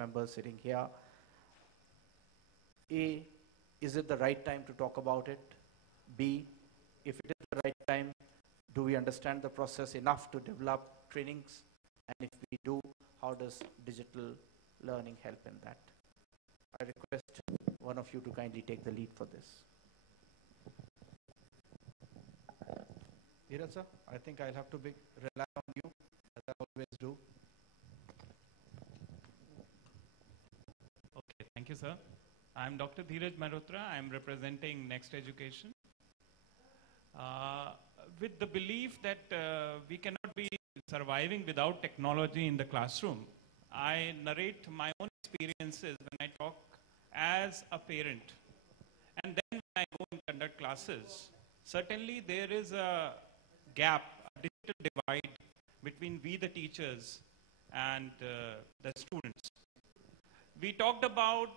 members sitting here. A, is it the right time to talk about it? B, if it is the right time, do we understand the process enough to develop trainings? And if we do, how does digital learning help in that? I request one of you to kindly take the lead for this. Dheeraj sir, I think I'll have to rely on you, as I always do. Okay, thank you, sir. I'm Dr. Dheeraj Malhotra. I'm representing Next Education. With the belief that we cannot be surviving without technology in the classroom, I narrate my own experiences when I talk as a parent. And then when I go and conduct classes, certainly there is a gap, a digital divide between we the teachers and the students. We talked about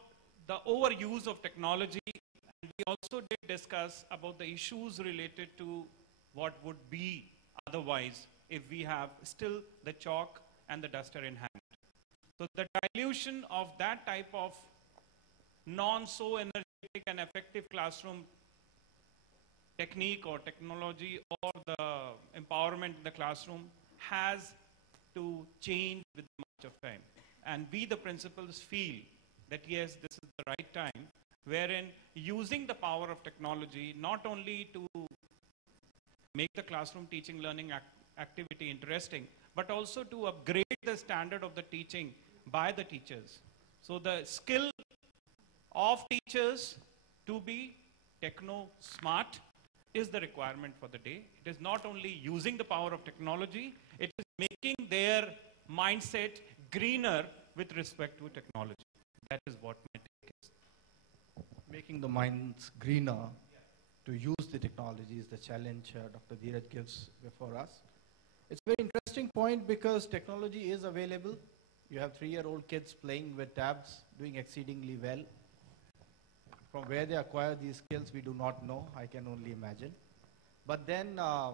the overuse of technology, and we also did discuss about the issues related to what would be otherwise if we have still the chalk and the duster in hand. So the dilution of that type of non-so energetic and effective classroom technique or technology or the empowerment in the classroom has to change with much of time. And we the principals feel that yes, this is the right time, wherein using the power of technology not only to make the classroom teaching learning activity interesting, but also to upgrade the standard of the teaching by the teachers. So the skill of teachers to be techno-smart is the requirement for the day. It is not only using the power of technology, it is making their mindset greener with respect to technology. That is what my take is. Making the minds greener to use the technology is the challenge Dr. Dheeraj gives before us. It's a very interesting point because technology is available. You have 3-year-old kids playing with tabs, doing exceedingly well. From where they acquire these skills, we do not know. I can only imagine. But then, to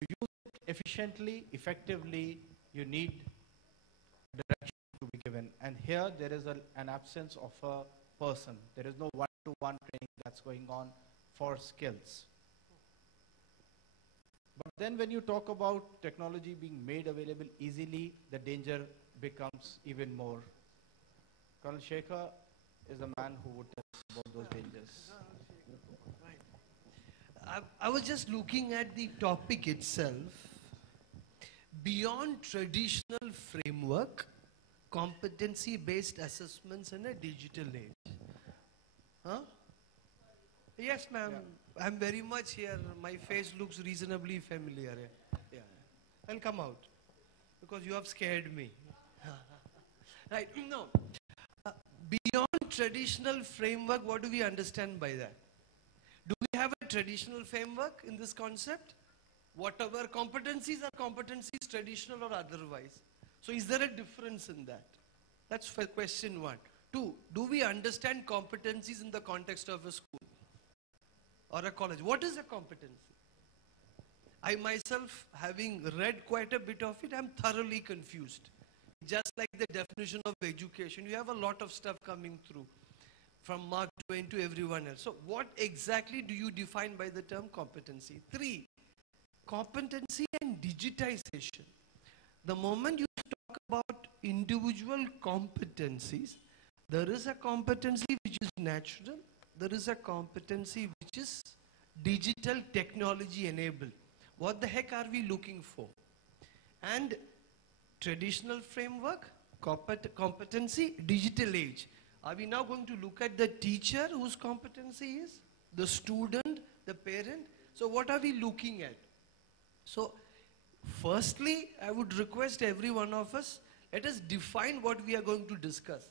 use it efficiently, effectively, you need direction to be given. And here, there is an absence of a person. There is no one-to-one training that's going on for skills. But then when you talk about technology being made available easily, the danger becomes even more. Colonel Shekhar is a man who would tell us about those dangers. I was just looking at the topic itself. Beyond traditional framework, competency-based assessments in a digital age. Huh? Yes, ma'am. Yeah. I'm very much here. My face looks reasonably familiar. Yeah. I'll come out because you have scared me. Right. No. Beyond traditional framework, what do we understand by that? Do we have a traditional framework in this concept? Whatever competencies are competencies, traditional or otherwise. So is there a difference in that? That's for question 1. 2, do we understand competencies in the context of a school or a college? What is a competency? I myself, having read quite a bit of it, I'm thoroughly confused. Just like the definition of education, you have a lot of stuff coming through from Mark Twain to everyone else. So what exactly do you define by the term competency? 3, competency and digitization. The moment you talk about individual competencies, there is a competency which is natural, there is a competency which is digital technology enabled. What the heck are we looking for? And traditional framework, competency, digital age. Are we now going to look at the teacher whose competency is, the student, the parent? So what are we looking at? So firstly, I would request every one of us, let us define what we are going to discuss.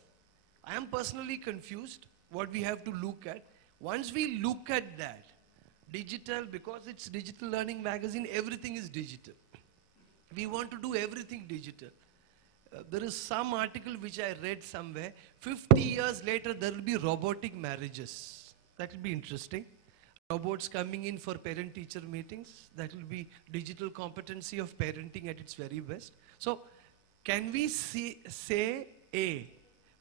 I am personally confused what we have to look at. Once we look at that, digital, because it's Digital Learning Magazine, everything is digital. We want to do everything digital. There is some article which I read somewhere, 50 years later there will be robotic marriages. That will be interesting. Robots coming in for parent-teacher meetings. That will be digital competency of parenting at its very best. So, can we say, A,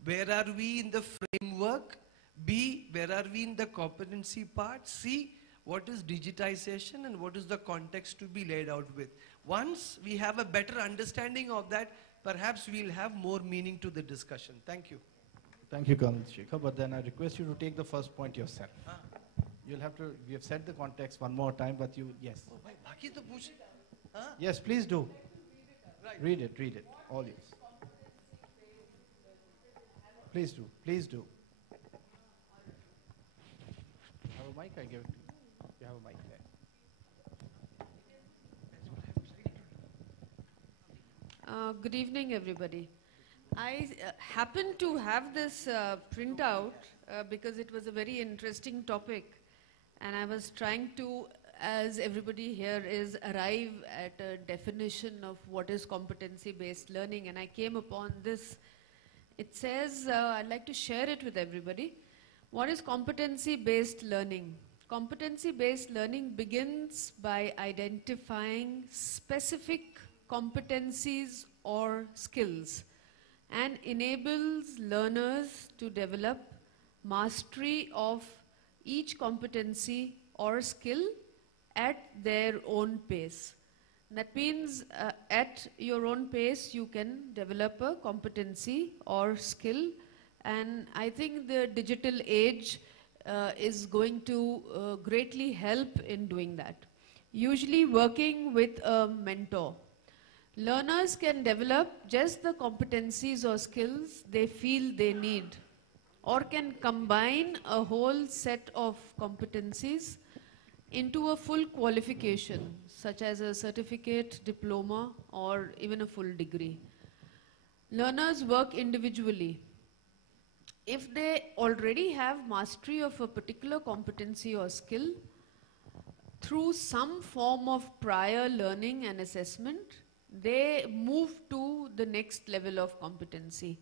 where are we in the framework? B, where are we in the competency part? C, what is digitization and what is the context to be laid out with? Once we have a better understanding of that, perhaps we'll have more meaning to the discussion. Thank you. Thank you, Colonel Shekhar, but then I request you to take the first point yourself. You'll have to, we have said the context one more time, but you, yes. Oh, bhai, baki to puch. Huh? Yes, please do. Right. Read it, all yours. Please do, please do. Have a mic, I give it to you. You have a mic there. Good evening, everybody. I happened to have this printout because it was a very interesting topic, and I was trying to, as everybody here is, arrive at a definition of what is competency-based learning, and I came upon this. It says, I'd like to share it with everybody. What is competency-based learning? Competency-based learning begins by identifying specific competencies or skills and enables learners to develop mastery of each competency or skill at their own pace. That means at your own pace you can develop a competency or skill, and I think the digital age is going to greatly help in doing that. Usually working with a mentor. Learners can develop just the competencies or skills they feel they need, or can combine a whole set of competencies into a full qualification, such as a certificate, diploma, or even a full degree. Learners work individually. If they already have mastery of a particular competency or skill, through some form of prior learning and assessment, they move to the next level of competency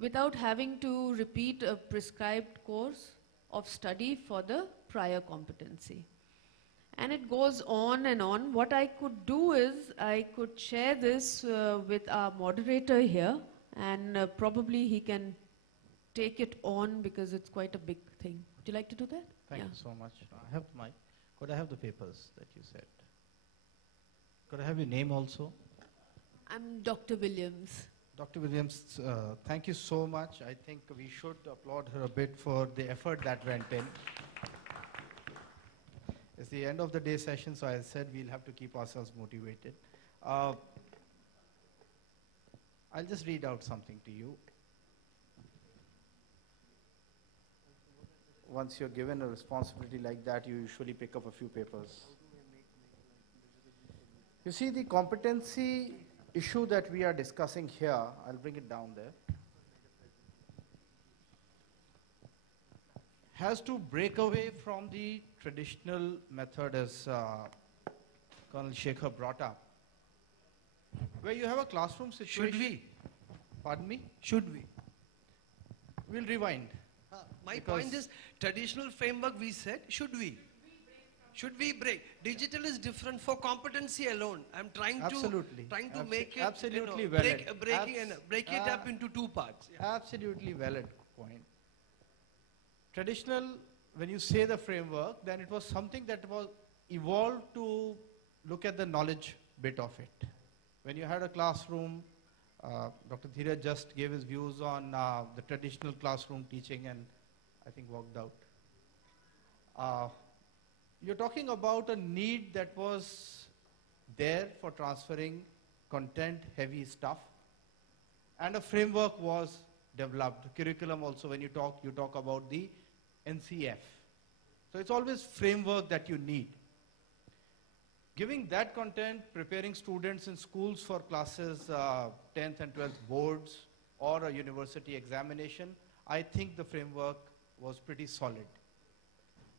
without having to repeat a prescribed course of study for the prior competency. And it goes on and on. What I could do is I could share this with our moderator here, and probably he can take it on because it's quite a big thing. Would you like to do that? Thank you so much. I have the mic. Could I have the papers that you said? Could I have your name also? I'm Dr. Williams. Dr. Williams, thank you so much. I think we should applaud her a bit for the effort that went in. It's the end of the day session, so I said we'll have to keep ourselves motivated. I'll just read out something to you. Once you're given a responsibility like that, you usually pick up a few papers. You see, the competency issue that we are discussing here, I'll bring it down there, has to break away from the traditional method as Colonel Shekhar brought up, where you have a classroom situation. Should we? Pardon me? Should we? We'll rewind. My Because- point is, traditional framework we said, should we? Should we break? Digital is different for competency alone. I'm trying Absolutely. to make it, Absolutely break valid. break it up into two parts. Yeah. Absolutely valid point. Traditional, when you say the framework, then it was something that was evolved to look at the knowledge bit of it. When you had a classroom, Dr. Dheeraj just gave his views on the traditional classroom teaching and I think walked out. You're talking about a need that was there for transferring content-heavy stuff, and a framework was developed. Curriculum also, when you talk about the NCF. So it's always framework that you need. Giving that content, preparing students in schools for classes, 10th and 12th boards, or a university examination, I think the framework was pretty solid.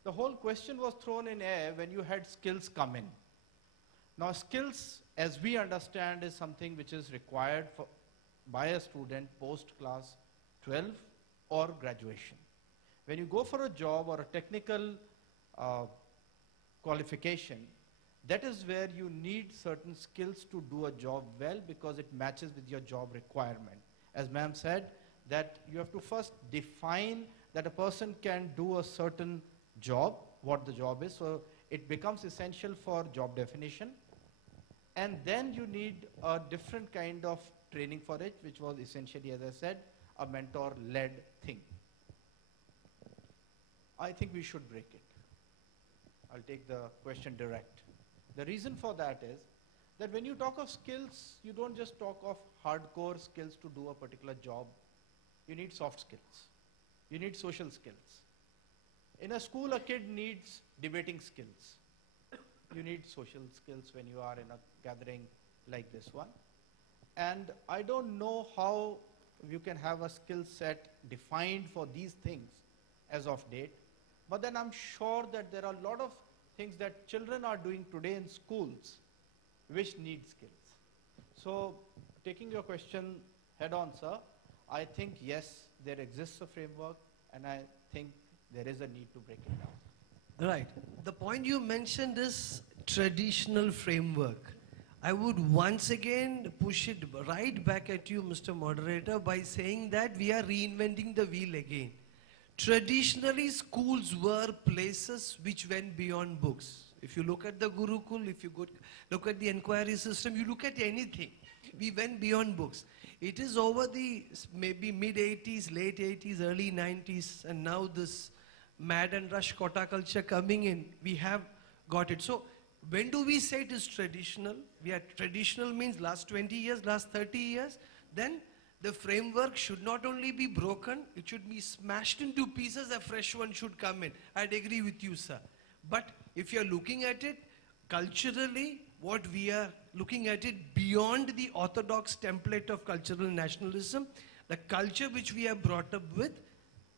The whole question was thrown in air when you had skills come in. Now skills, as we understand, is something which is required by a student post-class 12 or graduation. When you go for a job or a technical qualification, that is where you need certain skills to do a job well because it matches with your job requirement. As ma'am said, that you have to first define that a person can do a certain job, what the job is. So it becomes essential for job definition. And then you need a different kind of training for it, which was essentially, as I said, a mentor-led thing. I think we should break it. I'll take the question direct. The reason for that is that when you talk of skills, you don't just talk of hardcore skills to do a particular job. You need soft skills. You need social skills. In a school, a kid needs debating skills. You need social skills when you are in a gathering like this one. And I don't know how you can have a skill set defined for these things as of date. But then I'm sure that there are a lot of things that children are doing today in schools which need skills. So taking your question head on, sir, I think yes, there exists a framework, and I think there is a need to break it down. Right. The point you mentioned is traditional framework. I would once again push it right back at you, Mr. Moderator, by saying that we are reinventing the wheel again. Traditionally, schools were places which went beyond books. If you look at the Gurukul, if you look at the inquiry system, you look at anything, we went beyond books. It is over the maybe mid-80s, late 80s, early 90s, and now this mad and rush quota culture coming in, we have got it. So when do we say it is traditional? We are traditional means last 20 years, last 30 years. Then the framework should not only be broken, it should be smashed into pieces, a fresh one should come in. I'd agree with you, sir. But if you're looking at it culturally, what we are looking at it beyond the orthodox template of cultural nationalism, the culture which we are brought up with,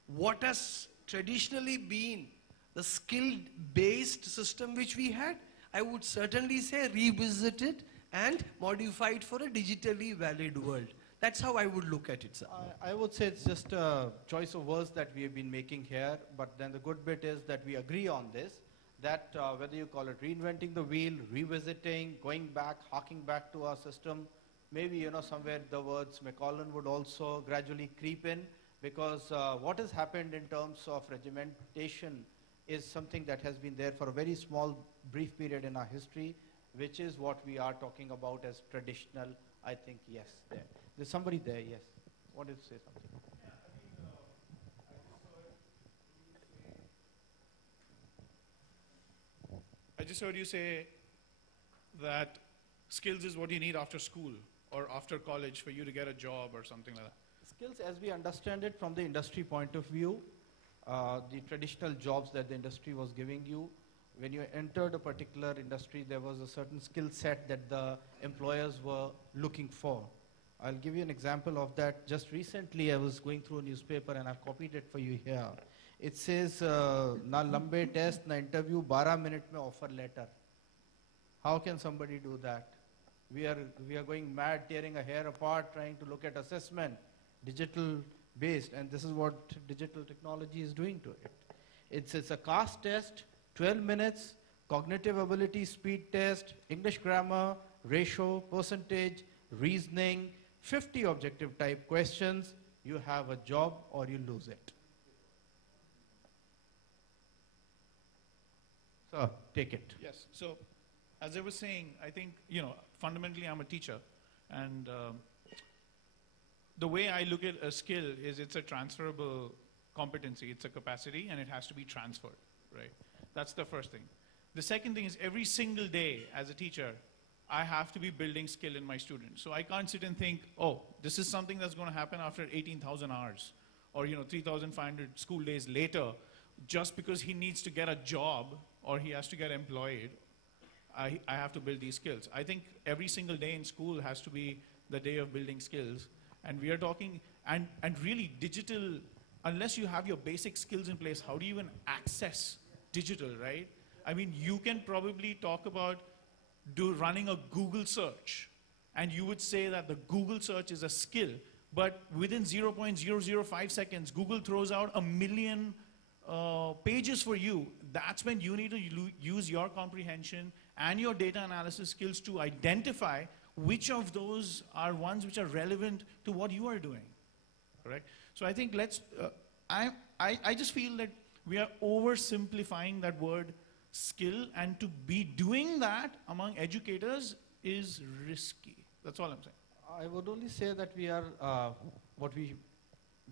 what has traditionally been the skill-based system which we had, I would certainly say revisit it and modify it for a digitally valid world. That's how I would look at it, sir. I would say it's just a choice of words that we have been making here, but then the good bit is that we agree on this, that whether you call it reinventing the wheel, revisiting, going back, harking back to our system, maybe, you know, somewhere the words McCollum would also gradually creep in, because what has happened in terms of regimentation is something that has been there for a very small, brief period in our history, which is what we are talking about as traditional. I think, yes, there. There's somebody there, yes. Wanted to say something. I just heard you say that skills is what you need after school or after college for you to get a job or something like that. Skills, as we understand it from the industry point of view, the traditional jobs that the industry was giving you, when you entered a particular industry, there was a certain skill set that the employers were looking for. I'll give you an example of that. Just recently, I was going through a newspaper and I've copied it for you here. It says, na lambe test, na interview, 12 minute mein offer letter. How can somebody do that? We are going mad, tearing a hair apart, trying to look at assessment, digital based, and this is what digital technology is doing to it. It's a CAST test, 12 minutes, cognitive ability speed test, English grammar, ratio, percentage, reasoning, 50 objective type questions. You have a job or you lose it. So take it. Yes. So as I was saying, I think, fundamentally I'm a teacher, and the way I look at a skill is it's a transferable competency, it's a capacity, and it has to be transferred, right? That's the first thing. The second thing is every single day as a teacher, I have to be building skill in my students. So I can't sit and think, oh, this is something that's going to happen after 18,000 hours or 3,500 school days later, just because he needs to get a job or he has to get employed. I have to build these skills. I think every single day in school has to be the day of building skills. And we are talking, and really digital, unless you have your basic skills in place, how do you even access digital, right? I mean, you can probably talk about running a Google search, and you would say that the Google search is a skill, but within 0.005 seconds, Google throws out 1 million pages for you. That's when you need to use your comprehension and your data analysis skills to identify which of those are ones which are relevant to what you are doing, correct? So I think I just feel that we are oversimplifying that word skill, and to be doing that among educators is risky. That's all I'm saying. I would only say that we are, what we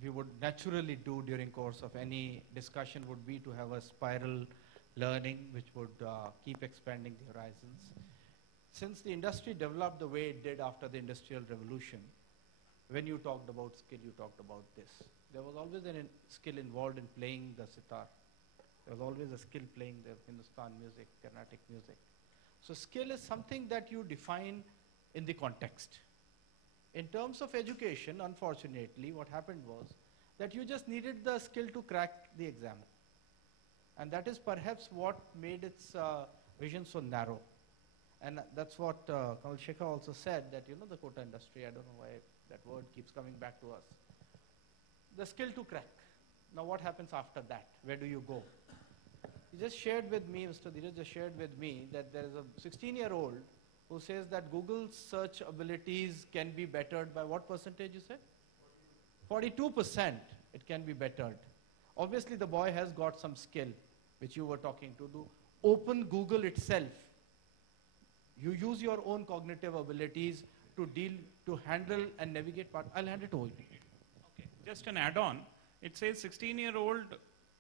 would naturally do during course of any discussion would be to have a spiral learning which would keep expanding the horizons. Since the industry developed the way it did after the Industrial Revolution, when you talked about skill, you talked about this. There was always a skill involved in playing the sitar. There was always a skill playing the Hindustan music, Carnatic music. So skill is something that you define in the context. In terms of education, unfortunately, what happened was that you just needed the skill to crack the exam. And that is perhaps what made its vision so narrow. And that's what Kamal Shekhar also said, that the quota industry, I don't know why that word keeps coming back to us. The skill to crack. Now what happens after that? Where do you go? He just shared with me, Mr. Dheeraj just shared with me that there is a 16-year-old who says that Google's search abilities can be bettered by what percentage you said? 42% it can be bettered. Obviously the boy has got some skill, which you were talking to do. Open Google itself. You use your own cognitive abilities to handle and navigate part. I'll hand it over to you. Okay. Just an add-on. It says 16-year-old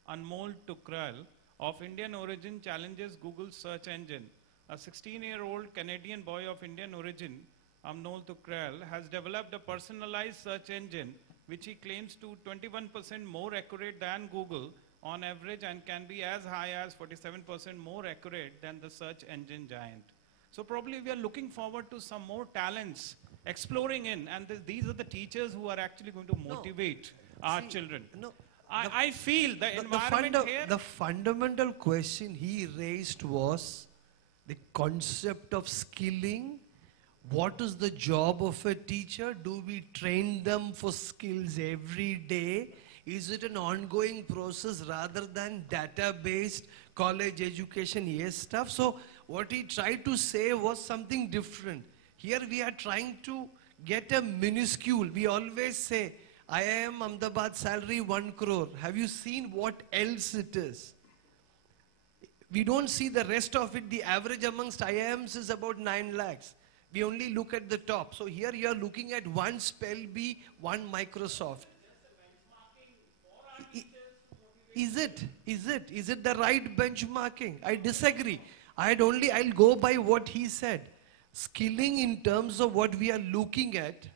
Anmol Tukral of Indian origin challenges Google's search engine. A 16-year-old Canadian boy of Indian origin, Amnol Tukral, has developed a personalized search engine which he claims to 21% more accurate than Google on average and can be as high as 47% more accurate than the search engine giant. So probably we are looking forward to some more talents exploring in, and these are the teachers who are actually going to motivate our children. No, I feel the environment here... The fundamental question he raised was the concept of skilling. What is the job of a teacher? Do we train them for skills every day? Is it an ongoing process rather than data-based college education stuff? So what he tried to say was something different. Here we are trying to get a minuscule. We always say, IIM Ahmedabad salary 1 crore. Have you seen what else it is? We don't see the rest of it. The average amongst IIMs is about 9 lakhs. We only look at the top. So here you are looking at one spell bee, one Microsoft. Is it the right benchmarking? I disagree. I'll go by what he said. Skilling in terms of what we are looking at,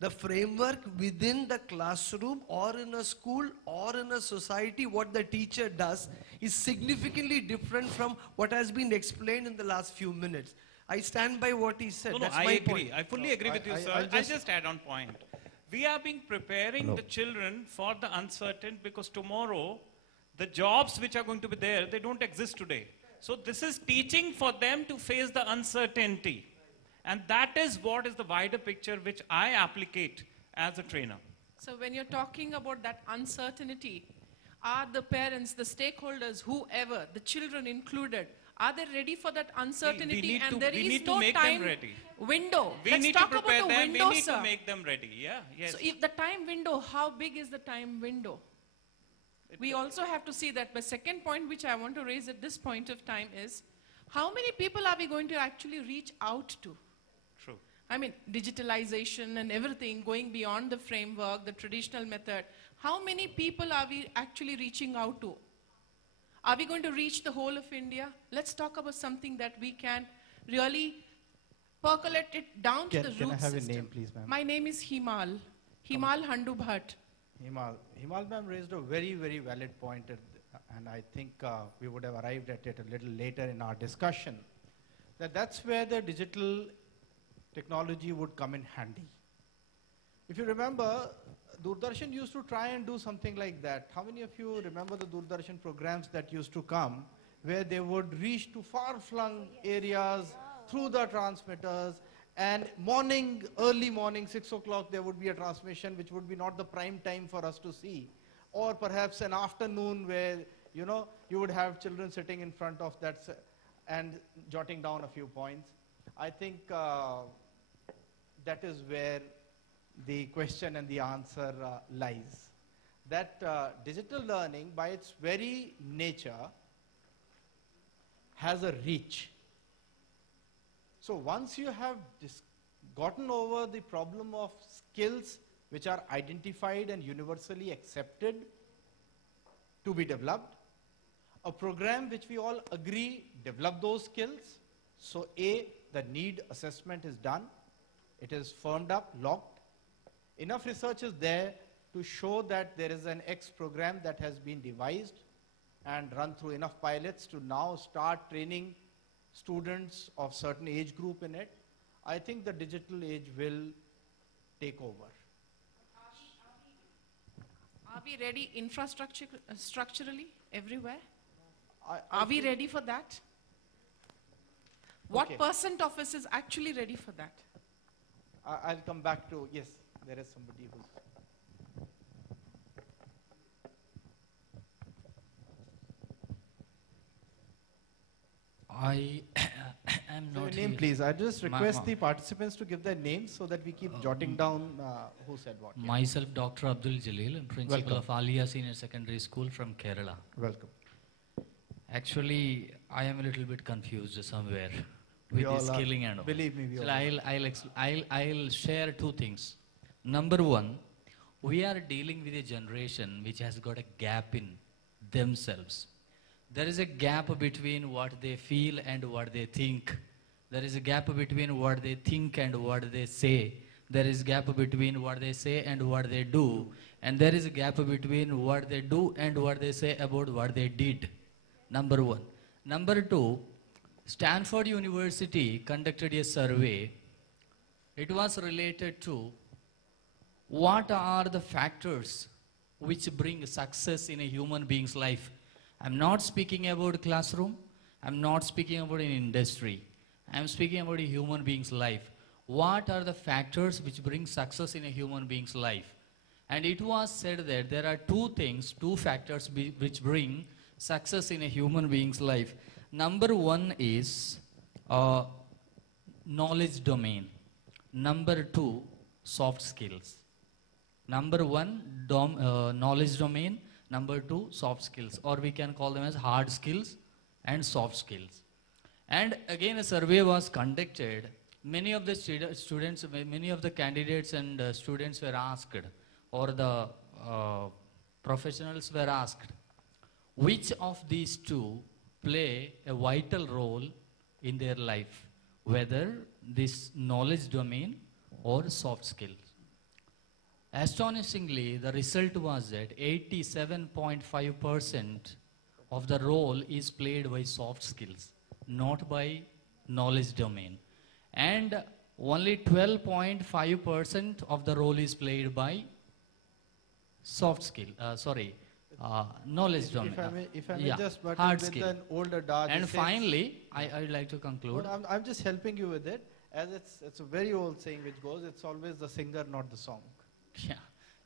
the framework within the classroom or in a school or in a society, what the teacher does is significantly different from what has been explained in the last few minutes. I stand by what he said. That's I my agree. point. I fully agree with you, sir. I'll just add on point. We are preparing the children for the uncertain, because tomorrow, the jobs which are going to be there, they don't exist today. So this is teaching for them to face the uncertainty. And that is what is the wider picture which I applicate as a trainer. So when you're talking about that uncertainty, are the parents, the stakeholders, whoever, the children included, are they ready for that uncertainty? There is no time window. Let's talk about the window, we need sir. to make them ready. Yeah, yes. So if the time window, how big is the time window? We also have to see that. The second point which I want to raise at this point of time is, how many people are we going to actually reach out to? True. I mean, digitalization and everything, going beyond the framework, the traditional method. How many people are we actually reaching out to? Are we going to reach the whole of India? Let's talk about something that we can really percolate it down to the root system. Can I have your name, please, ma'am? My name is Himal. Himal Handu Bhatt. Himal ma'am raised a very, very valid point, and I think we would have arrived at it a little later in our discussion, that's where the digital technology would come in handy. If you remember, Doordarshan used to try and do something like that. How many of you remember the Doordarshan programs that used to come, where they would reach to far-flung areas through the transmitters, and early morning, 6 o'clock, there would be a transmission which would be not the prime time for us to see. Or perhaps an afternoon where, you would have children sitting in front of that and jotting down a few points. I think that is where the question and the answer lies. That digital learning, by its very nature, has a reach. So once you have gotten over the problem of skills which are identified and universally accepted to be developed, a program which we all agree develop those skills. So A, the need assessment is done. It is firmed up, locked. Enough research is there to show that there is an X program that has been devised and run through enough pilots to now start training students of certain age group in it. I think the digital age will take over. Are we ready structurally everywhere? I Are we think- ready for that? What Okay. percent of us is actually ready for that? I'll come back to, yes, there is somebody who's... I am So your not name, here. please. I just Ma- request ma- the participants to give their names so that we keep jotting down who said what. Yeah. Myself, Dr. Abdul Jalil, principal Welcome. of Alia Senior Secondary School from Kerala. Welcome. Actually, I am a little bit confused somewhere We with all this are. skilling and all. Believe me, we So all are. I'll share two things. Number one, we are dealing with a generation which has got a gap in themselves. There is a gap between what they feel and what they think. There is a gap between what they think and what they say. There is a gap between what they say and what they do. And there is a gap between what they do and what they say about what they did. Number one. Number two, Stanford University conducted a survey. It was related to what are the factors which bring success in a human being's life. I'm not speaking about classroom. I'm not speaking about an industry. I'm speaking about a human being's life. What are the factors which bring success in a human being's life? And it was said that there are two factors which bring success in a human being's life. Number one is knowledge domain. Number two, soft skills. Number one, knowledge domain. Number two, soft skills, or we can call them as hard skills and soft skills. And again, a survey was conducted. Many of the students, many of the candidates and students were asked, or the professionals were asked, which of these two play a vital role in their life, whether this knowledge domain or soft skills. Astonishingly, the result was that 87.5% of the role is played by soft skills, not by knowledge domain. And only 12.5% of the role is played by knowledge domain. If I may Yeah, just butt in hard with skill. an older dog. And finally, I would like to conclude. No, I'm just helping you with it, as it's a very old saying which goes, it's always the singer, not the song. Yeah,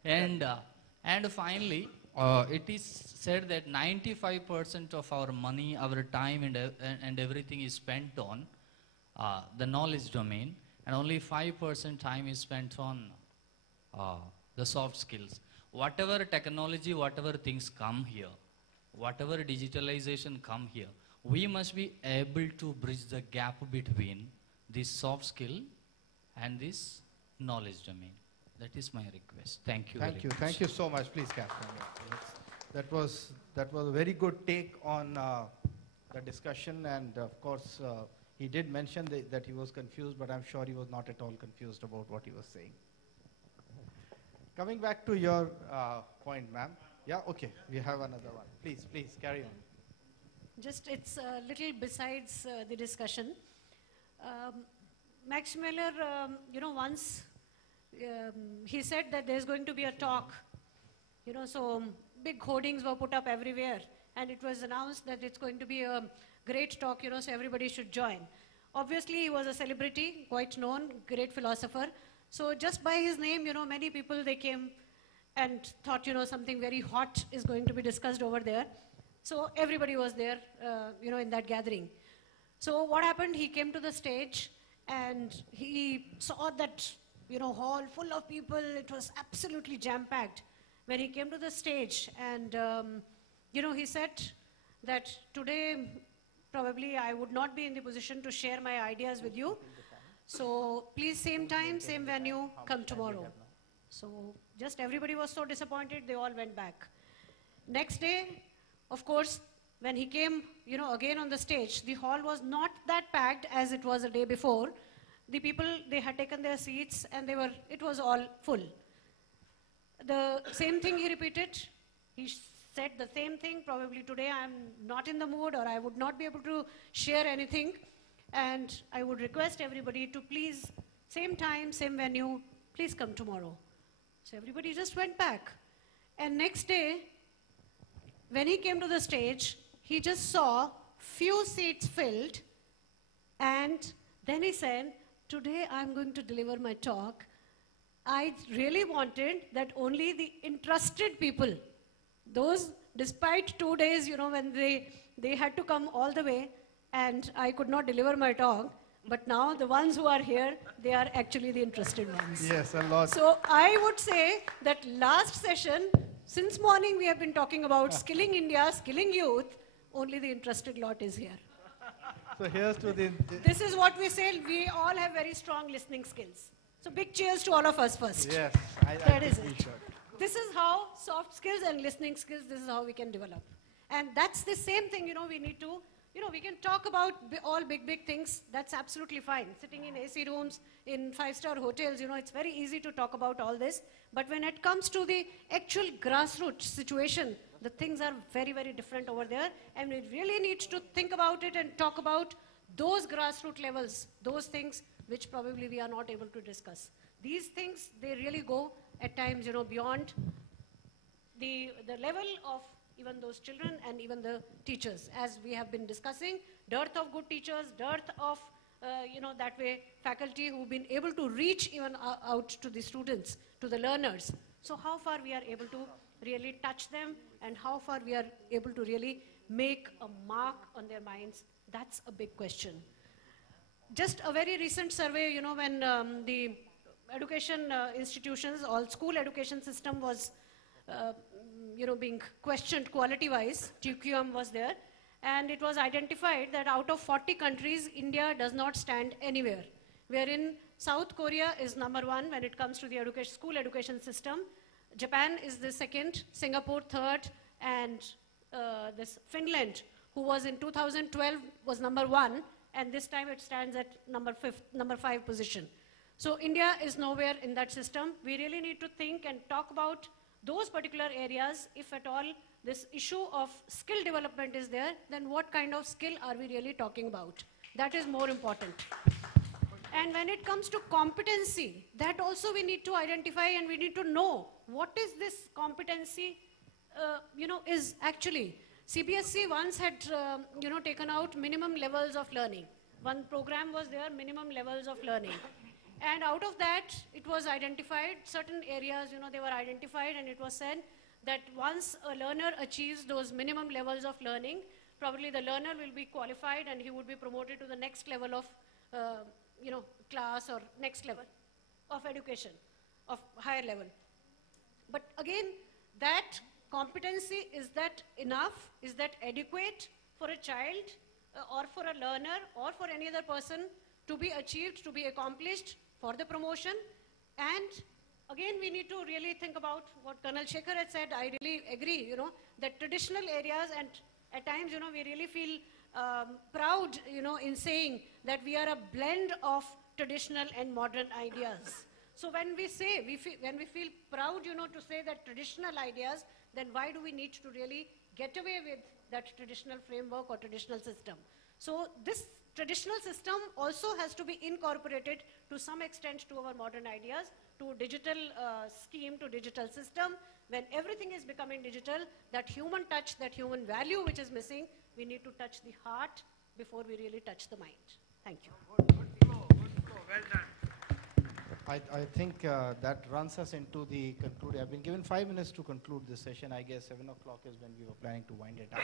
and finally, it is said that 95% of our money, our time, and everything is spent on the knowledge domain, and only 5% time is spent on the soft skills. Whatever technology, whatever things come here, whatever digitalization come here, we must be able to bridge the gap between this soft skill and this knowledge domain. That is my request. Thank you. Thank you. Thank you so much. Please, Catherine. That was a very good take on the discussion, and of course, he did mention that he was confused, but I'm sure he was not at all confused about what he was saying. Coming back to your point, ma'am. Yeah, okay. We have another one. Please carry on. Just it's a little besides the discussion. Max Miller, once he said that there's going to be a talk, so big hoardings were put up everywhere, and it was announced that it's going to be a great talk, so everybody should join. Obviously, he was a celebrity, quite known, great philosopher. So just by his name, many people, they came and thought, something very hot is going to be discussed over there. So everybody was there, in that gathering. So what happened, he came to the stage and he saw that hall full of people. It was absolutely jam-packed. When he came to the stage and, he said that today probably I would not be in the position to share my ideas with you. So please, same time, same venue, come tomorrow. So just everybody was so disappointed, they all went back. Next day, of course, when he came, again on the stage, the hall was not that packed as it was a day before. The people, they had taken their seats and it was all full. The same thing he repeated. He said the same thing. Probably today I'm not in the mood or I would not be able to share anything. And I would request everybody to please, same time, same venue, please come tomorrow. So everybody just went back. And next day, when he came to the stage, he just saw few seats filled. And then he said, today I'm going to deliver my talk. I really wanted that only the interested people, those despite 2 days, when they had to come all the way and I could not deliver my talk, but now the ones who are here, they are actually the interested ones. Yes, a lot. So I would say that last session, since morning we have been talking about skilling India, skilling youth, only the interested lot is here. So here's to the This is what we say, we all have very strong listening skills. So big cheers to all of us first. yes, That is think we it. should. This is how soft skills and listening skills, this is how we can develop. And that's the same thing, we need to, we can talk about all big things, that's absolutely fine. Sitting in AC rooms, in 5-star hotels, it's very easy to talk about all this. But when it comes to the actual grassroots situation, the things are very different over there. And we really need to think about it and talk about those grassroots levels, those things which probably we are not able to discuss. These things, they really go at times, beyond the level of even those children and even the teachers. As we have been discussing, dearth of good teachers, dearth of, that way, faculty who've been able to reach even out to the students, to the learners. So how far we are able to really touch them and how far we are able to really make a mark on their minds, that's a big question. Just a very recent survey, when the education institutions, all school education system was, being questioned quality-wise, TQM was there, and it was identified that out of 40 countries, India does not stand anywhere. Wherein South Korea is number 1 when it comes to the school education system, Japan is the second, Singapore third, and this Finland, who was in 2012 was number 1, and this time it stands at number 5 position. So India is nowhere in that system. We really need to think and talk about those particular areas. If at all this issue of skill development is there, then what kind of skill are we really talking about? That is more important. And when it comes to competency, that also we need to identify and we need to know what is this competency, is actually. CBSE once had, taken out minimum levels of learning. One program was there, minimum levels of learning. And out of that, it was identified, certain areas, they were identified and it was said that once a learner achieves those minimum levels of learning, probably the learner will be qualified and he would be promoted to the next level of, class or next level of education, of higher level. But again, that competency, is that enough? Is that adequate for a child or for a learner or for any other person to be achieved, to be accomplished for the promotion? And again, we need to really think about what Colonel Shekhar had said. I really agree, that traditional areas, and at times, we really feel proud, in saying that we are a blend of traditional and modern ideas. So when we say, when we feel proud, to say that traditional ideas, then why do we need to really get away with that traditional framework or traditional system? So this traditional system also has to be incorporated to some extent to our modern ideas, to digital scheme, to digital system. When everything is becoming digital, that human touch, that human value which is missing, we need to touch the heart before we really touch the mind. Thank you. Well done. I think that runs us into the conclude. I've been given 5 minutes to conclude this session. I guess 7 o'clock is when we were planning to wind it up.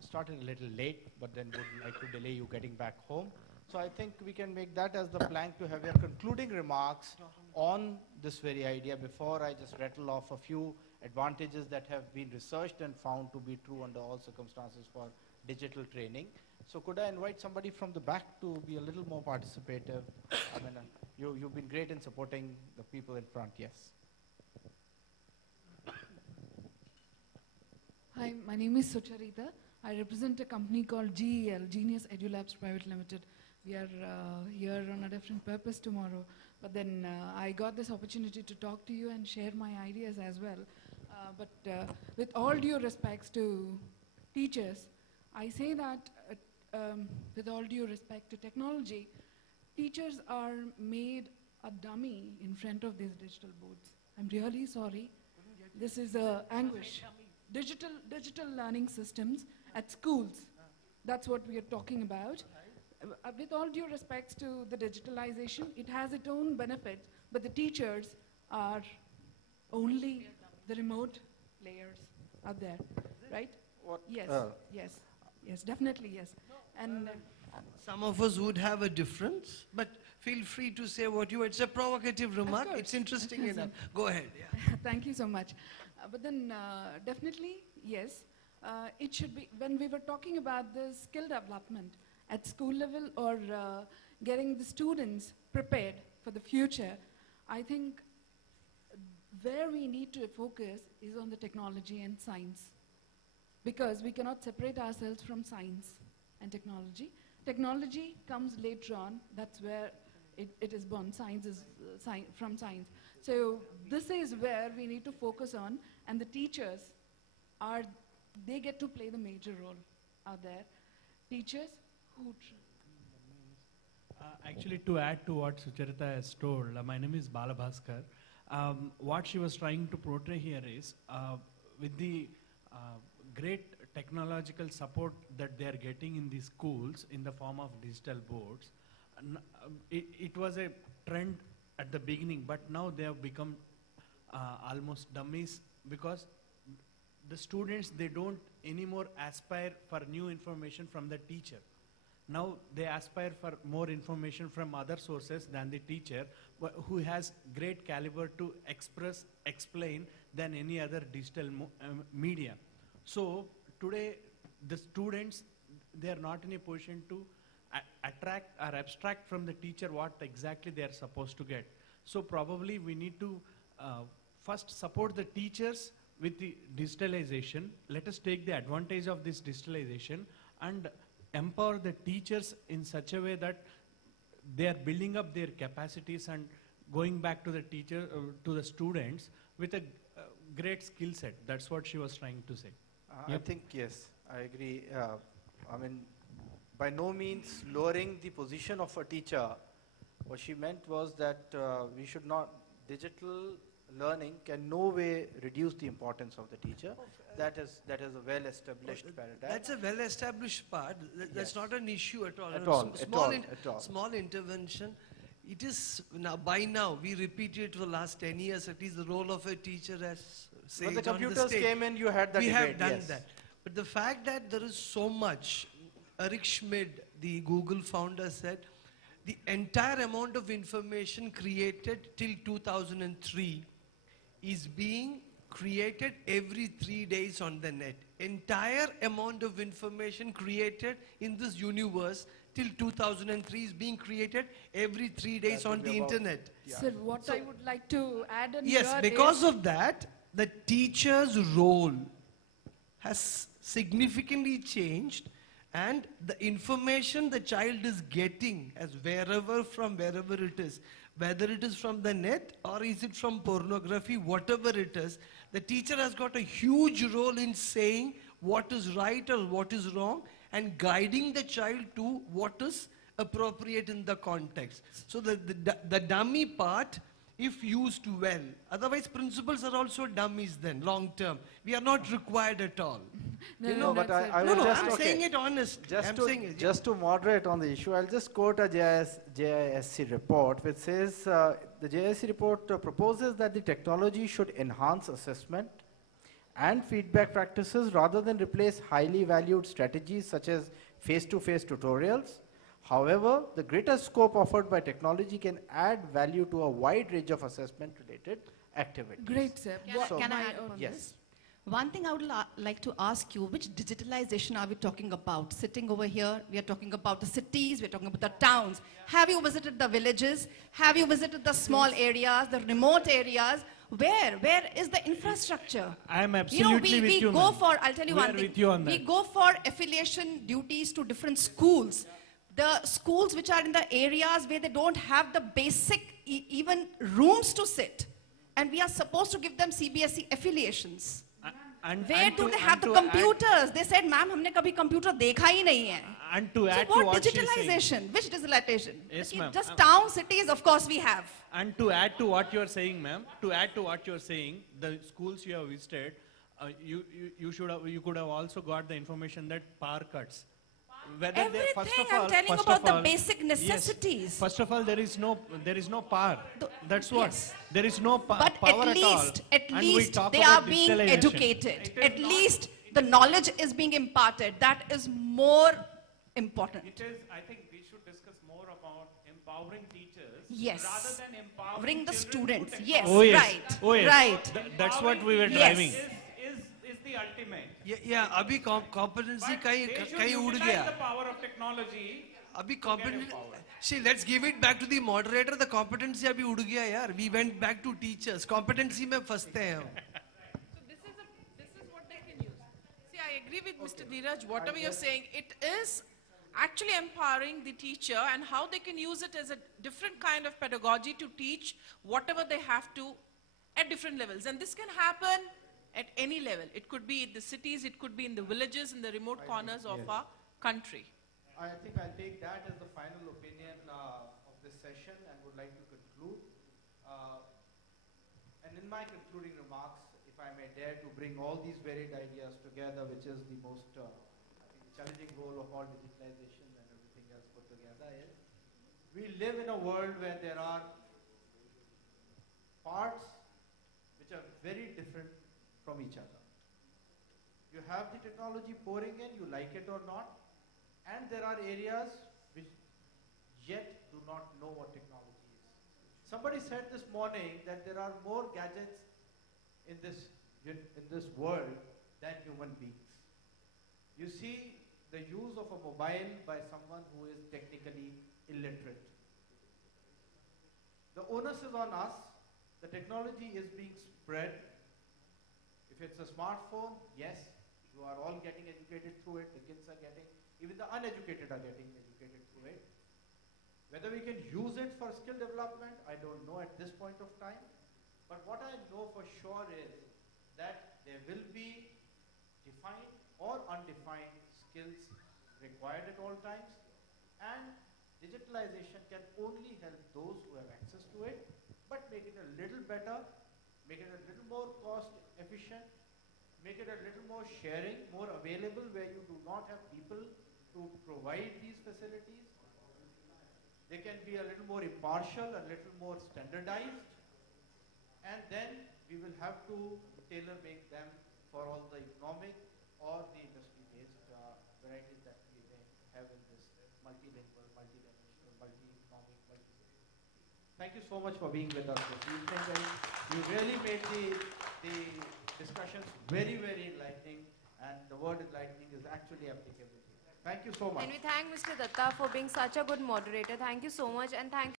Started a little late, but then would like to delay you getting back home. So I think we can make that as the plank to have your concluding remarks on this very idea before I just rattle off a few advantages that have been researched and found to be true under all circumstances for digital training. So could I invite somebody from the back to be a little more participative? I mean, you've been great in supporting the people in front, yes. Hi, my name is Sucharita. I represent a company called GEL, Genius EduLabs Private Limited. We are here on a different purpose tomorrow, but then I got this opportunity to talk to you and share my ideas as well. But with all due respects to teachers, I say that with all due respect to technology, teachers are made a dummy in front of these digital boards. I'm really sorry. This is anguish. Digital learning systems at schools. That's what we are talking about. With all due respects to the digitalization, it has its own benefits, but the teachers are only the remote layers out there, right? What? Yes, yes, definitely yes. And some of us would have a difference, but feel free to say what you. It's a provocative remark. It's interesting enough. Go ahead. Yeah. Thank you so much. But then definitely yes, it should be when we were talking about the skill development at school level or getting the students prepared for the future. I think where we need to focus is on the technology and science, because we cannot separate ourselves from science and technology. Technology comes later on. That's where it is born. Science is from science. So this is where we need to focus on, and the teachers they get to play the major role out there. Teachers who actually, to add to what Sucharita has told, my name is Balabhaskar. What she was trying to portray here is, with the great technological support that they are getting in the schools in the form of digital boards, it was a trend at the beginning, but now they have become almost dummies, because the students, they don't anymore aspire for new information from the teacher. Now they aspire for more information from other sources than the teacher, who has great caliber to express, explain than any other digital media. So today, the students, they are not in a position to attract or abstract from the teacher what exactly they are supposed to get. So probably we need to first support the teachers with the digitalization. Let us take the advantage of this digitalization and empower the teachers in such a way that they are building up their capacities and going back to the teacher, to the students with a great skill set. That's what she was trying to say. I think, yes, I agree. I mean, by no means lowering the position of a teacher. What she meant was that we should not, digital learning can no way reduce the importance of the teacher. That is a well-established paradigm. That's a well-established part. That's Yes. not an issue at all. At all, Small intervention. It is now, by now, we repeated it for the last 10 years, at least the role of a teacher as When the computers came in, you had that we debate. have done yes. that. But the fact that there is so much, Eric Schmidt, the Google founder, said, the entire amount of information created till 2003 is being created every 3 days on the net. Entire amount of information created in this universe till 2003 is being created every 3 days on the internet. Sir, what I would like to add on Yes, here because is of that, the teacher's role has significantly changed, and the information the child is getting as wherever it is, whether it is from the net or is it from pornography, whatever it is, the teacher has got a huge role in saying what is right or what is wrong and guiding the child to what is appropriate in the context. So the dummy part, if used well, otherwise principals are also dummies then, long term. We are not required at all. No, but I will just, I'm okay. saying it honest. Just to moderate on the issue, I'll just quote a JISC report which says, the JISC report proposes that the technology should enhance assessment and feedback practices rather than replace highly valued strategies such as face-to-face tutorials. However, the greater scope offered by technology can add value to a wide range of assessment-related activities. Great, sir. Can I add upon yes. this? One thing I would like to ask you, which digitalization are we talking about? Sitting over here, we are talking about the cities, we're talking about the towns. Have you visited the villages? Have you visited the small areas, the remote areas? Where is the infrastructure? I am absolutely with you, we go ma'am. for, I'll tell you We one are thing. with you on We that. go for affiliation duties to different schools. The schools which are in the areas where they don't have the basic even rooms to sit. And we are supposed to give them CBSE affiliations. Where do they have the computers? They said, ma'am, हमने कभी computer देखा ही नहीं है. And to So add to what what she's saying. digitalization? Which digitalization? Yes, Okay, ma'am. just town, cities, of course we have. And to add to what you're saying, ma'am, to add to what you're saying, the schools you have visited, you could have also got the information that power cuts. Everything I'm telling about the basic necessities. Yes, first of all, there is no power. That's what. Yes. There is no But power at at all. least And we talk they are about being digitalization. educated. At least the knowledge is being imparted. That is more important. It is, I think we should discuss more about empowering teachers Yes. rather than empowering Bring the children students. through Yes, Oh yes. right. Oh yes. Right. That's what we were Yes. driving. Is the ultimate. Yeah, अभी competency But कहीं they should कहीं उड़ utilize गया. the power of technology. अभी competency. See, let's give it back to the moderator. The competency अभी उड़ गया यार. We went back to teachers. Competency में फंसते हैं हम. So this is what they can use. See, I agree with Mr. Dheeraj, whatever you're saying, it is actually empowering the teacher and how they can use it as a different kind of pedagogy to teach whatever they have to at different levels. And this can happen at any level. It could be in the cities, it could be in the villages, in the remote corners of our country. I think I'll take that as the final opinion of this session and would like to conclude. And in my concluding remarks, if I may dare to bring all these varied ideas together, which is the most I think challenging role of all digitalization and everything else put together, is we live in a world where there are parts which are very different from each other. You have the technology pouring in, you like it or not, and there are areas which yet do not know what technology is. Somebody said this morning that there are more gadgets in this world than human beings. You see the use of a mobile by someone who is technically illiterate. The onus is on us. The technology is being spread. If it's a smartphone, yes, you are all getting educated through it. The kids are getting, even the uneducated are getting educated through it. Whether we can use it for skill development, I don't know at this point of time. But what I know for sure is that there will be defined or undefined skills required at all times, and digitalization can only help those who have access to it, but make it a little better, make it a little more cost efficient, make it a little more sharing, more available where you do not have people to provide these facilities. They can be a little more impartial, a little more standardized, and then we will have to tailor-make them for all the economic or the industry-based varieties that we may have in this multilingual, multidimensional, multi-economic, Thank you so much for being with us this evening. You really made the discussions very, very enlightening, and the word enlightening is actually applicable. Thank you so much. And we thank Mr. Datta for being such a good moderator. Thank you so much, and thank